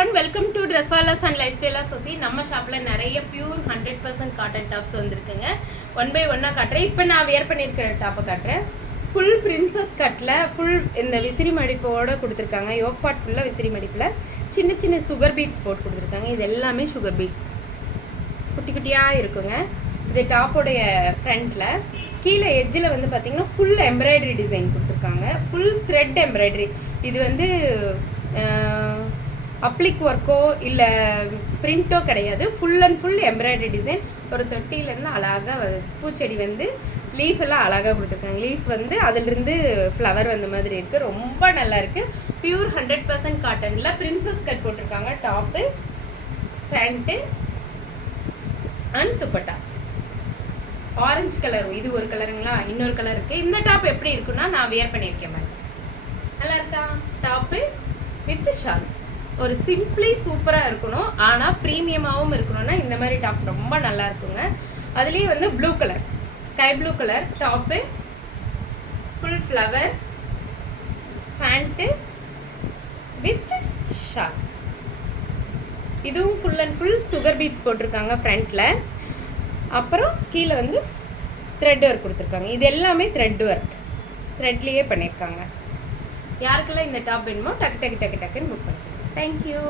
everyone, welcome to Dresswallas and Lifestyle Soci. நம்ம ஷாப்ல நிறைய பியூர் 100% காட்டன் டாப்ஸ் வந்திருக்குங்க. ஒன் பை ஒன்னா காட்டுறேன். இப்போ நான் வியர் பண்ணியிருக்கிற டாப்பை காட்டுறேன். ஃபுல் பிரின்சஸ் கட்டில் ஃபுல் இந்த விசிறி மடிப்போடு கொடுத்துருக்காங்க. யோக் பார்ட் ஃபுல்லாக விசிறி மடிப்பில் சின்ன சின்ன சுகர் பீட்ஸ் போட்டு கொடுத்துருக்காங்க. இது எல்லாமே சுகர் பீட்ஸ் குட்டி குட்டியாக இருக்குங்க. இது டாப்போடைய ஃப்ரண்ட்டில் கீழே எட்ஜில் வந்து பார்த்திங்கன்னா ஃபுல் எம்ப்ராய்டரி டிசைன் கொடுத்துருக்காங்க. Full thread embroidery. இது வந்து அப்ளிக் ஒர்க்கோ இல்லை பிரிண்ட்டோ கிடையாது. Full and full embroidery design. ஒரு தொட்டியிலேருந்து அழகாக பூச்செடி வந்து லீஃப் எல்லாம் அழகாக கொடுத்துருக்காங்க. லீஃப் வந்து அதிலிருந்து ஃப்ளவர் வந்த மாதிரி இருக்குது. ரொம்ப நல்லா இருக்குது. பியூர் 100% காட்டனில் பிரின்சஸ் கட் போட்டிருக்காங்க. Top, pant and dupatta. Orange colour இது ஒரு கலருங்களா, இன்னொரு கலர் இருக்குது. இந்த டாப் எப்படி இருக்குன்னா நான் வியர் பண்ணியிருக்கேன் மேம். நல்லா இருக்கா? Top with shawl. ஒரு சிம்பிளி சூப்பராக இருக்கணும், ஆனால் ப்ரீமியமாகவும் இருக்கணும்னா இந்த மாதிரி டாப் ரொம்ப நல்லா இருக்குங்க. அதுலேயே வந்து blue colour, sky blue colour top, full flower, pant with shawl. இதுவும் full and full sugar beads போட்டிருக்காங்க ஃப்ரண்ட்டில். அப்புறம் கீழே வந்து த்ரெட் ஒர்க் கொடுத்துருக்காங்க. இது எல்லாமே த்ரெட் ஒர்க், த்ரெட்லேயே பண்ணியிருக்காங்க. யாருக்கெல்லாம் இந்த டாப் வேணுமோ டக்கு டக்கு டக்கு டக்குன்னு புக் பண்ணுங்க. தேங்க்யூ.